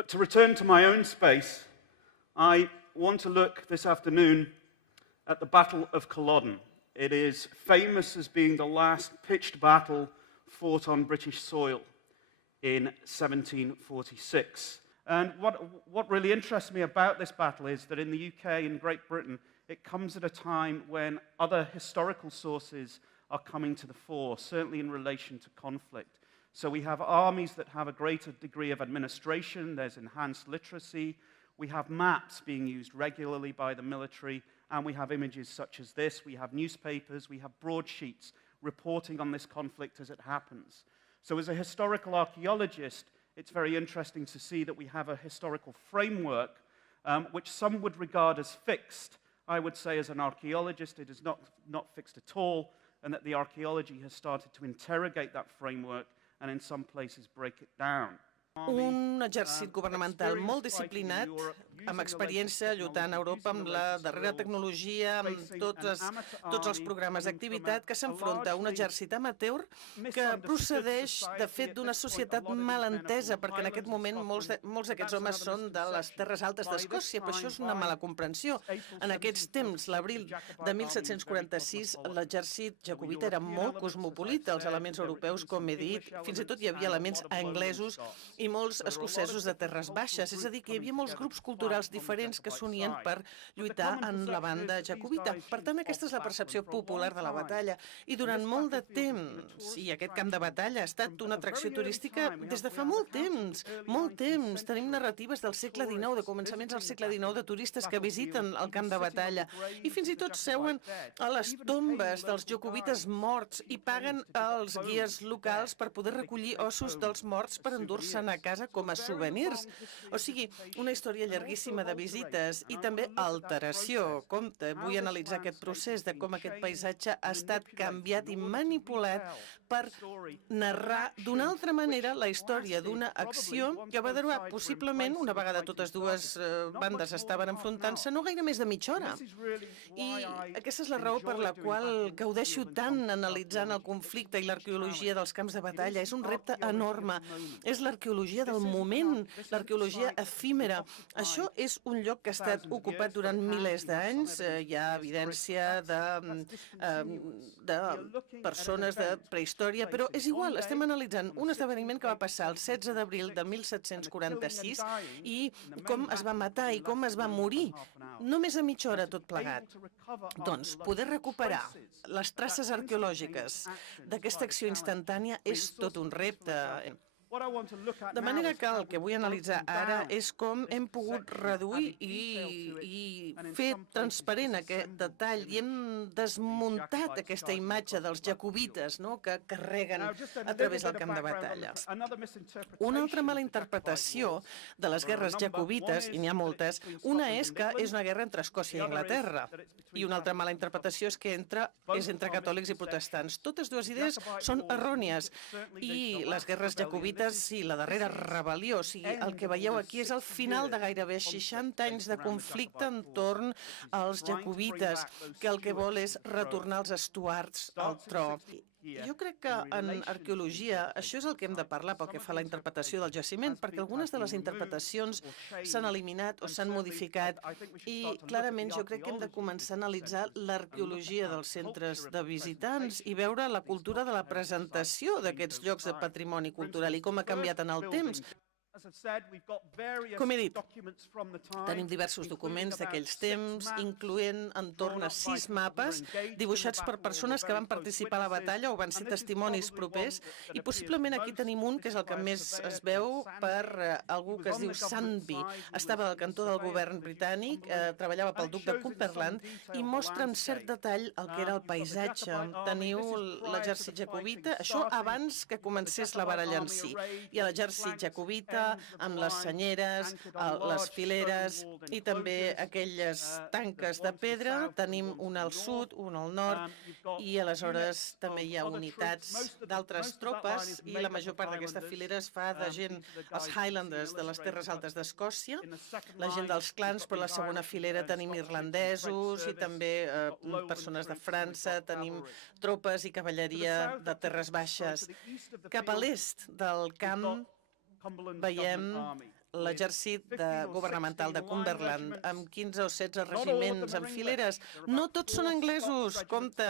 But to return to my own space, I want to look this afternoon at the Battle of Culloden. It is famous as being the last pitched battle fought on British soil in 1746. And what really interests me about this battle is that in the UK and Great Britain, it comes at a time when other historical sources are coming to the fore, certainly in relation to conflict. So we have armies that have a greater degree of administration, there's enhanced literacy, we have maps being used regularly by the military, and we have images such as this, we have newspapers, we have broadsheets reporting on this conflict as it happens. So as a historical archaeologist, it's very interesting to see that we have a historical framework which some would regard as fixed. I would say as an archaeologist it is not fixed at all, and that the archaeology has started to interrogate that framework and in some places break it down. Un exèrcit governamental molt disciplinat, amb experiència lluitant a Europa amb la darrera tecnologia, amb tots els programes d'activitat, que s'enfronta a un exèrcit amateur que procedeix, de fet, d'una societat mal entesa, perquè en aquest moment molts d'aquests homes són de les terres altes d'Escòcia, però això és una mala comprensió. En aquests temps, l'abril de 1746, l'exèrcit jacobita era molt cosmopolita, els elements europeus, com he dit, fins i tot hi havia elements anglesos i molts escocesos de terres baixes, és a dir, que hi havia molts grups culturals diferents que s'unien per lluitar en la banda jacobita. Per tant, aquesta és la percepció popular de la batalla. I durant molt de temps, i aquest camp de batalla ha estat una atracció turística des de fa molt temps, molt temps. Tenim narratives del segle XIX, de començaments del segle XIX, de turistes que visiten el camp de batalla i fins i tot seuen a les tombes dels jacobites morts i paguen als guies locals per poder recollir ossos dels morts per endur-se'n a casa com a souvenirs. O sigui, una història llarguíssima de visites i també alteració. Compte, vull analitzar aquest procés de com aquest paisatge ha estat canviat i manipulat per narrar d'una altra manera la història d'una acció que va durar possiblement, una vegada totes dues bandes estaven enfrontant-se, no gaire més de mitja hora. I aquesta és la raó per la qual gaudeixo tant analitzant el conflicte i l'arqueologia dels camps de batalla. És un repte enorme. És l'arqueologia del moment, l'arqueologia efímera. Això és un lloc que ha estat ocupat durant milers d'anys. Hi ha evidència de persones de prehistòria, però és igual, estem analitzant un esdeveniment que va passar el 16 d'abril de 1746 i com es va matar i com es va morir. Només a mitja hora tot plegat. Doncs poder recuperar les traces arqueològiques d'aquesta acció instantània és tot un repte. De manera que el que vull analitzar ara és com hem pogut reduir i fer transparent aquest detall i hem desmuntat aquesta imatge dels jacobites que carreguen a través del camp de batalla. Una altra mala interpretació de les guerres jacobites, i n'hi ha moltes, una és que és una guerra entre Escòcia i Anglaterra, i una altra mala interpretació és que és entre catòlics i protestants. Totes dues idees són errònies, i les guerres jacobites i la darrera rebel·lió. O sigui, el que veieu aquí és el final de gairebé 60 anys de conflicte entorn als jacobites, que el que vol és retornar els Stuarts al tro. Jo crec que en arqueologia això és el que hem de parlar pel que fa a la interpretació del jaciment, perquè algunes de les interpretacions s'han eliminat o s'han modificat i clarament jo crec que hem de començar a analitzar l'arqueologia dels centres de visitants i veure la cultura de la presentació d'aquests llocs de patrimoni cultural i com ha canviat en el temps. Com he dit, tenim diversos documents d'aquells temps, incloent entorn a 6 mapes dibuixats per persones que van participar a la batalla o van ser testimonis propers, i possiblement aquí tenim un que és el que més es veu per algú que es diu Sandby. Estava al cantó del govern britànic, treballava pel duc de Cumberland i mostra en cert detall el que era el paisatge. Teniu l'exèrcit jacobita, això abans que comencés la baralla en si. Hi ha l'exèrcit jacobita amb les senyeres, les fileres i també aquelles tanques de pedra. Tenim una al sud, una al nord, i aleshores també hi ha unitats d'altres tropes i la major part d'aquesta filera es fa de gent, els Highlanders de les terres altes d'Escòcia, la gent dels clans, però a la segona filera tenim irlandesos i també persones de França, tenim tropes i cavalleria de terres baixes. Cap a l'est del camp veiem l'exèrcit governamental de Cumberland, amb 15 o 16 regiments en fileres. No tots són anglesos, compte.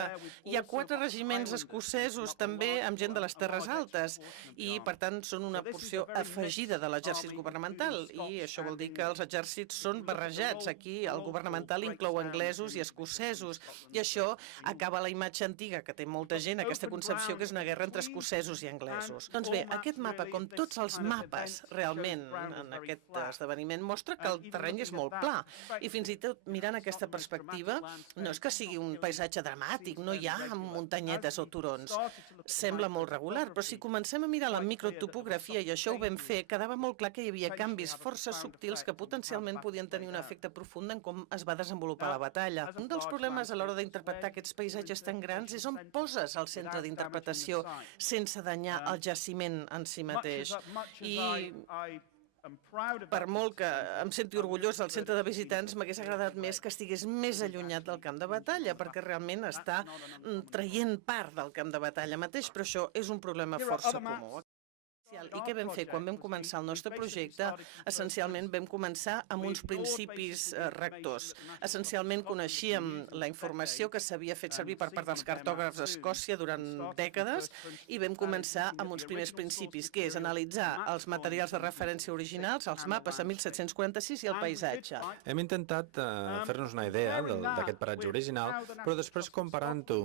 Hi ha 4 regiments escocesos també amb gent de les Terres Altes i, per tant, són una porció afegida de l'exèrcit governamental i això vol dir que els exèrcits són barrejats. Aquí el governamental inclou anglesos i escocesos i això acaba la imatge antiga que té molta gent, aquesta concepció que és una guerra entre escocesos i anglesos. Doncs bé, aquest mapa, com tots els mapes realment en aquest esdeveniment, mostra que el terreny és molt pla i fins i tot mirant aquesta perspectiva no és que sigui un paisatge dramàtic, no hi ha muntanyetes o turons. Sembla molt regular, però si comencem a mirar la microtopografia, i això ho vam fer, quedava molt clar que hi havia canvis força subtils que potencialment podien tenir un efecte profund en com es va desenvolupar la batalla. Un dels problemes a l'hora d'interpretar aquests paisatges tan grans és on poses el centre d'interpretació sense danyar el jaciment en si mateix. I per molt que em senti orgullós del centre de visitants, m'hagués agradat més que estigués més allunyat del camp de batalla, perquè realment està traient part del camp de batalla mateix, però això és un problema força comú. I què vam fer? Quan vam començar el nostre projecte, essencialment vam començar amb uns principis rectors. Essencialment coneixíem la informació que s'havia fet servir per part dels cartògrafs d'Escòcia durant dècades i vam començar amb uns primers principis, que és analitzar els materials de referència originals, els mapes de 1746 i el paisatge. Hem intentat fer-nos una idea d'aquest paratge original, però després comparant-ho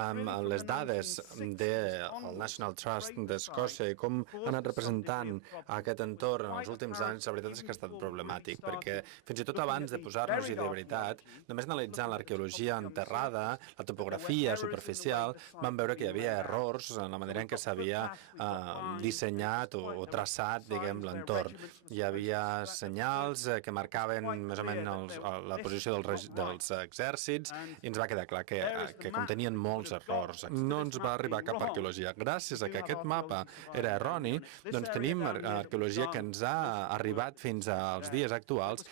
amb les dades del National Trust d'Escòcia i com ha anat representant aquest entorn en els últims anys, la veritat és que ha estat problemàtic, perquè fins i tot abans de posar-nos-hi de veritat, només analitzant l'arqueologia enterrada, la topografia superficial, vam veure que hi havia errors en la manera en què s'havia dissenyat o traçat, diguem, l'entorn. Hi havia senyals que marcaven més o menys la posició dels exèrcits i ens va quedar clar que contenien molts errors. No ens va arribar cap arqueologia. Gràcies a que aquest mapa era erroni, doncs tenim arqueologia que ens ha arribat fins als dies actuals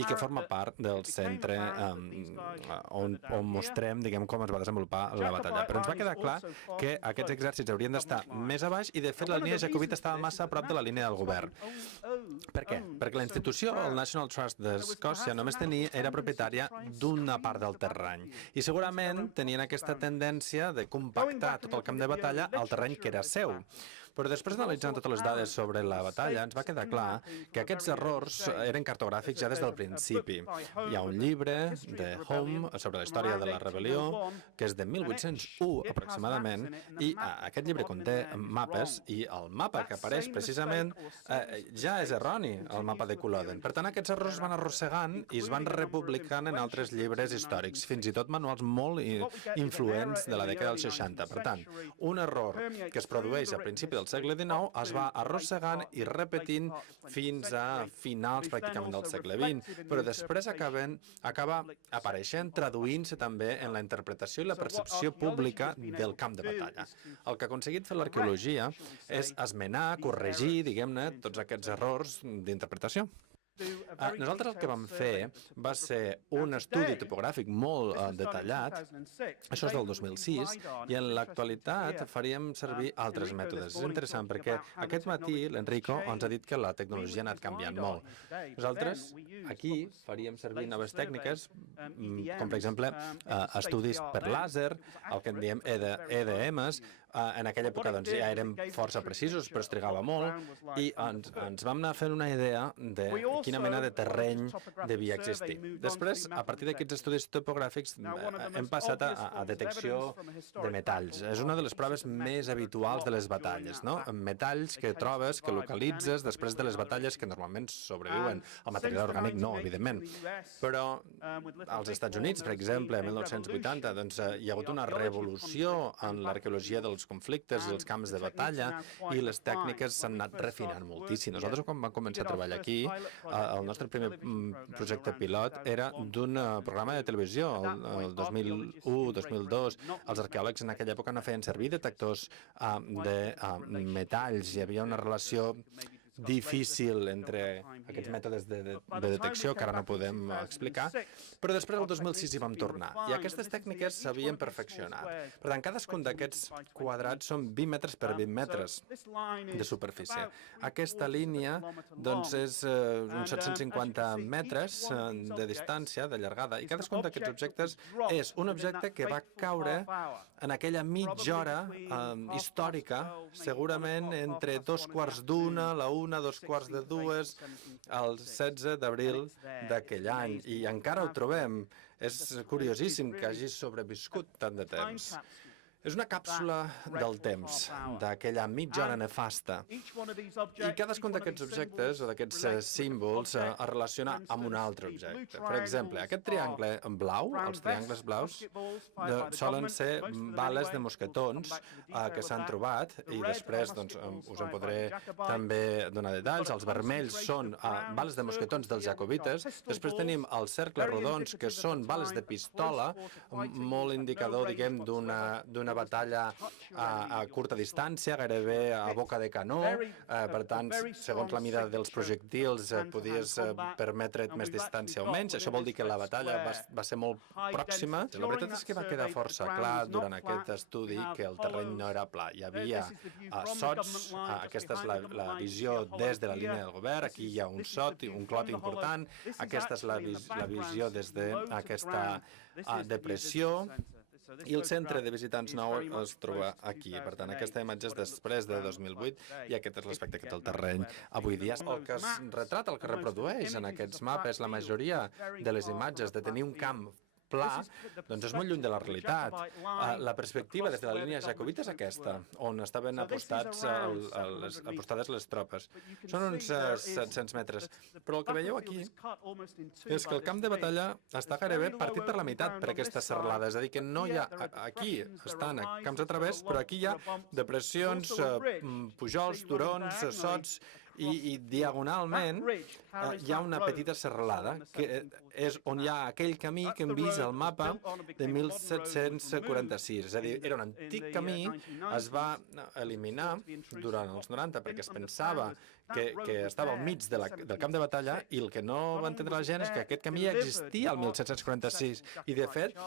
i que forma part del centre on mostrem, diguem, com es va desenvolupar la batalla. Però ens va quedar clar que aquests exèrcits haurien d'estar més a baix i, de fet, la línia jacobita estava massa a prop de la línia del govern. Per què? Perquè la institució, el National Trust d'Escòcia, només era propietària d'una part del terreny i segurament tenien aquesta tendència de compactar tot el camp de batalla al terreny que era seu. Però després d'analitzar totes les dades sobre la batalla, ens va quedar clar que aquests errors eren cartogràfics ja des del principi. Hi ha un llibre de Home sobre la història de la rebel·lió, que és de 1801 aproximadament, i aquest llibre conté mapes, i el mapa que apareix precisament ja és erroni, el mapa de Culloden. Per tant, aquests errors van arrossegant i es van republicant en altres llibres històrics, fins i tot manuals molt influents de la dècada dels 60. Per tant, un error que es produeix a principi del segle XIX es va arrossegant i repetint fins a finals pràcticament del segle XX, però després acaba apareixent, traduint-se també en la interpretació i la percepció pública del camp de batalla. El que ha aconseguit fer l'arqueologia és esmenar, corregir, diguem-ne, tots aquests errors d'interpretació. Nosaltres el que vam fer va ser un estudi topogràfic molt detallat, això és del 2006, i en l'actualitat faríem servir altres mètodes. És interessant perquè aquest matí l'Enrico ens ha dit que la tecnologia ha anat canviant molt. Nosaltres aquí faríem servir noves tècniques, com per exemple estudis per làser, el que en diem EDMs. En aquella època ja érem força precisos, però es trigava molt, i ens vam anar fent una idea de quina mena de terreny devia existir. Després, a partir d'aquests estudis topogràfics, hem passat a detecció de metalls. És una de les proves més habituals de les batalles, no? Metalls que trobes, que localitzes després de les batalles que normalment sobreviuen. El material orgànic no, evidentment. Però als Estats Units, per exemple, en 1980, doncs, hi ha hagut una revolució en l'arqueologia dels conflictes i els camps de batalla i les tècniques s'han anat refinant moltíssim. Nosaltres, quan vam començar a treballar aquí, el nostre primer projecte pilot era d'un programa de televisió, el 2001-2002. Els arqueòlegs en aquella època no feien servir detectors de metalls. Hi havia una relació difícil entre aquests mètodes de detecció, que ara no podem explicar, però després el 2006 hi vam tornar, i aquestes tècniques s'havien perfeccionat. Per tant, cadascun d'aquests quadrats són 20 metres per 20 metres de superfície. Aquesta línia, doncs, és uns 750 metres de distància, de llargada, i cadascun d'aquests objectes és un objecte que va caure en aquella mitja hora històrica, segurament entre 2:15, la 1, 2:45, el 16 d'abril d'aquell any. I encara ho trobem. És curiosíssim que hagi sobreviscut tant de temps. És una càpsula del temps, d'aquella mitja hora nefasta. I cadascun d'aquests objectes o d'aquests símbols es relaciona amb un altre objecte. Per exemple, aquest triangle en blau, els triangles blaus, solen ser bales de mosquetons que s'han trobat, i després us en podré també donar detalls. Els vermells són bales de mosquetons dels jacobites. Després tenim els cercles rodons, que són bales de pistola, molt indicador, diguem, d'una batalla a curta distància, gairebé a boca de canó. Per tant, segons la mida dels projectils, podies permetre't més distància o menys. Això vol dir que la batalla va ser molt pròxima. La veritat és que va quedar força clar durant aquest estudi que el terreny no era pla. Hi havia sots, aquesta és la visió des de la línia del govern, aquí hi ha un sot, un clot important, aquesta és la visió des d'aquesta depressió, i el centre de visitants nou es troba aquí. Per tant, aquesta imatge és després de 2008 i aquest és l'aspecte que té el terreny avui dia. El que es retrata, el que reprodueix en aquests mapes, la majoria de les imatges de tenir un camp pla, doncs és molt lluny de la realitat. La perspectiva des de la línia jacobita és aquesta, on estaven apostades les tropes. Són uns 700 metres. Però el que veieu aquí és que el camp de batalla està gairebé partit per la meitat per aquesta serralada. És a dir, que no hi ha... Aquí estan camps a través, però aquí hi ha depressions, pujols, turons, sots, i diagonalment hi ha una petita serralada, que és on hi ha aquell camí que hem vist al mapa de 1746. És a dir, era un antic camí, es va eliminar durant els 90 perquè es pensava que estava al mig del camp de batalla, i el que no va entendre la gent és que aquest camí ja existia al 1746. I, de fet,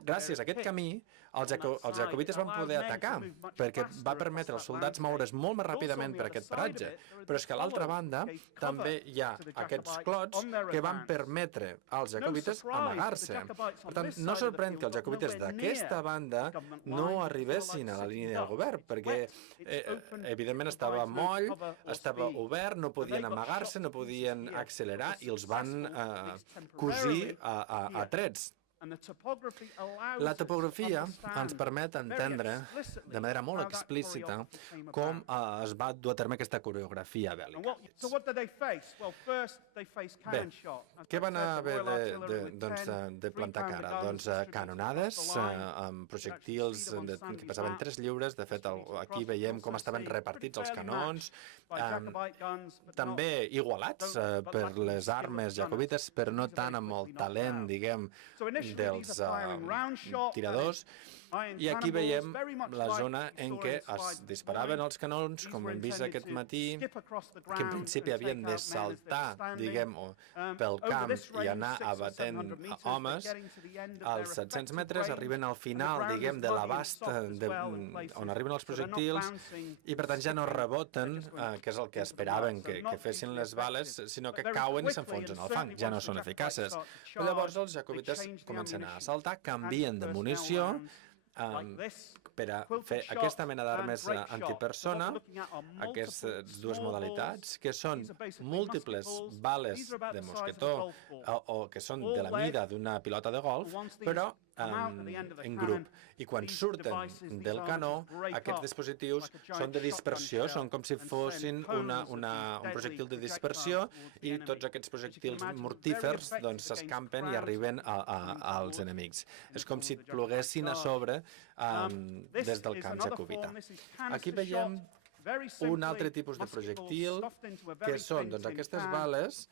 gràcies a aquest camí, els jacobites van poder atacar, perquè va permetre als soldats moure's molt més ràpidament per aquest paratge. Però és que a l'altra banda també hi ha aquests clots que van permetre als jacobites amagar-se. Per tant, no sorprèn que els jacobites d'aquesta banda no arribessin a la línia del govern, perquè evidentment estava moll, estava obert, no podien amagar-se, no podien accelerar, i els van cosir a trets. La topografia ens permet entendre de manera molt explícita com es va dur a terme aquesta coreografia bèl·lica. Bé, què van haver de plantar cara? Doncs canonades amb projectils que pesaven 3 lliures. De fet, aquí veiem com estaven repartits els canons, també igualats per les armes jacobites, però no tant amb el talent, diguem, dels tiradors. I aquí veiem la zona en què es disparaven els canons, com hem vist aquest matí, que en principi havien de saltar, diguem, pel camp i anar abatent homes. Als 700 metres arriben al final, diguem, de l'abast on arriben els projectils, i per tant ja no reboten, que és el que esperaven que fessin les bales, sinó que cauen i s'enfonsen al fang, ja no són eficaces. Però llavors els jacobites comencen a saltar, canvien de munició, per a fer aquesta mena d'armes antipersona, aquestes dues modalitats, que són múltiples bales de mosquetó o que són de la mida d'una pilota de golf, però en grup. I quan surten del canó, aquests dispositius són de dispersió, són com si fossin un projectil de dispersió, i tots aquests projectils mortífers s'escampen i arriben als enemics. És com si ploguessin a sobre des del camp jacobita. Aquí veiem un altre tipus de projectil, que són aquestes bales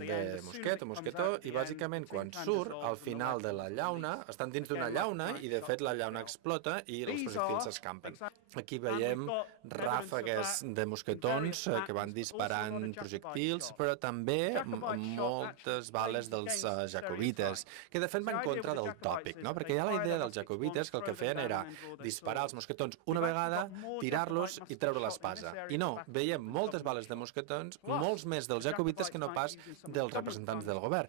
de mosquet o mosquetó, i bàsicament quan surt, al final de la llauna, estan dins d'una llauna, i de fet la llauna explota i els projectils s'escampen. Aquí veiem ràfegues de mosquetons que van disparant projectils, però també moltes bales dels jacobites, que de fet van en contra del tòpic, no? Perquè hi ha la idea dels jacobites que el que feien era disparar els mosquetons una vegada, tirar-los i treure l'espasa. I no, veiem moltes bales de mosquetons, molts més dels jacobites que no pas dels representants del govern.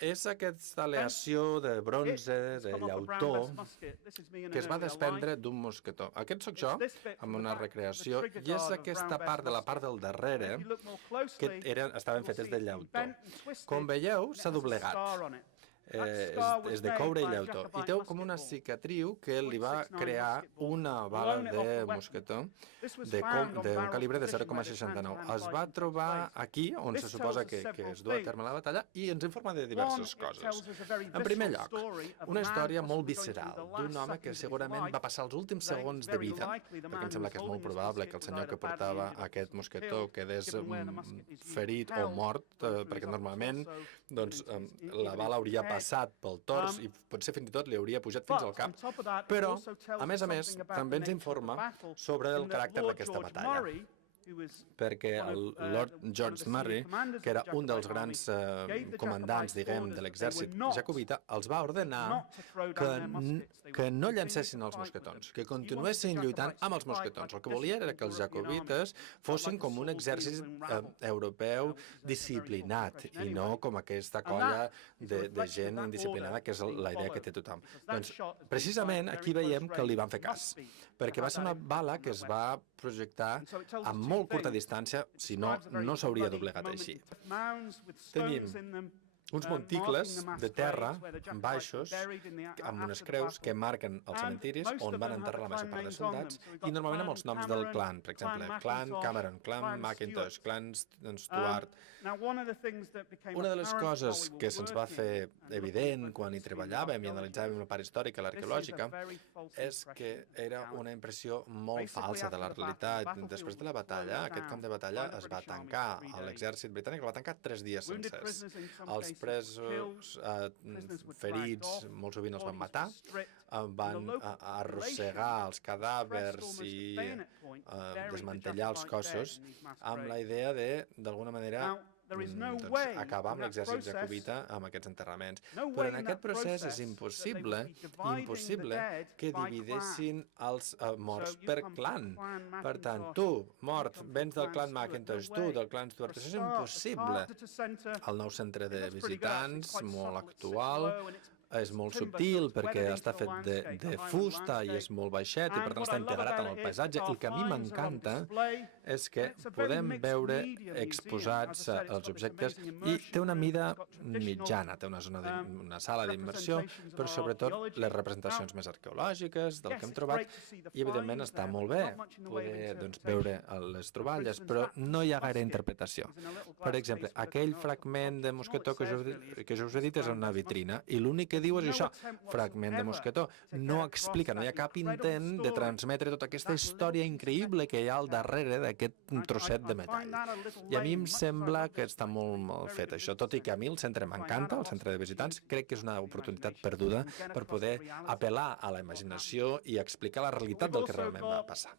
És aquesta aleació de bronze, de llautó, que es va desprendre d'un mosquetó. Aquest sóc jo, amb una recreació, i és aquesta part de la part del darrere que estaven fetes de llautó. Com veieu, s'ha doblegat. És de coure i llautó. I té com una cicatriu que li va crear una bala de mosquetó d'un calibre de 0,69. Es va trobar aquí, on se suposa que es du a terme la batalla, i ens informa de diverses coses. En primer lloc, una història molt visceral d'un home que segurament va passar els últims segons de vida, perquè em sembla que és molt probable que el senyor que portava aquest mosquetó quedés ferit o mort, perquè normalment la bala hauria passat pel tors i potser fins i tot li hauria pujat fins al cap. Però, a més, també ens informa sobre el caràcter d'aquesta batalla. Perquè el Lord George Murray, que era un dels grans comandants, diguem, de l'exèrcit jacobita, els va ordenar que no llancessin els mosquetons, que continuessin lluitant amb els mosquetons. El que volia era que els jacobites fossin com un exèrcit europeu disciplinat i no com aquesta colla de gent indisciplinada, que és la idea que té tothom. Doncs, precisament, aquí veiem que li van fer cas, perquè va ser una bala que es va projectar a molt curta distància, si no, no s'hauria doblegat així. Tenim uns monticles de terra baixos amb unes creus que marquen els cementiris on van enterrar la major part de soldats i normalment amb els noms del clan, per exemple, clan Cameron, clan Mackintosh, clan Stuart. Una de les coses que se'ns va fer evident quan hi treballàvem i analitzàvem la part històrica i l'arqueològica és que era una impressió molt falsa de la realitat. Després de la batalla, aquest camp de batalla es va tancar, l'exèrcit britànic el va tancar 3 dies sencers. Els presos ferits, molt sovint els van matar, van arrossegar els cadàvers i desmantellar els cossos amb la idea de, d'alguna manera, acabar amb l'exèrcit jacobita amb aquests enterraments. Però en aquest procés és impossible que dividessin els morts per clan. Per tant, tu, mort, vens del clan Mackintosh, tu, del clan Stuart, això és impossible. El nou centre de visitants, molt actual, és molt subtil perquè està fet de fusta i és molt baixet i per tant està integrat en el paisatge. El que a mi m'encanta és que podem veure exposats els objectes i té una mida mitjana, té una sala d'immersió, però sobretot les representacions més arqueològiques del que hem trobat i evidentment està molt bé poder veure les troballes, però no hi ha gaire interpretació. Per exemple, aquell fragment de mosquetó que jo us he dit és una vitrina i l'únic que diu és això, fragment de mosquetó. No explica, no hi ha cap intent de transmetre tota aquesta història increïble que hi ha al darrere d'aquest trosset de metall. I a mi em sembla que està molt mal fet això, tot i que a mi el centre m'encanta, el centre de visitants, crec que és una oportunitat perduda per poder apel·lar a la imaginació i explicar la realitat del que realment va passar.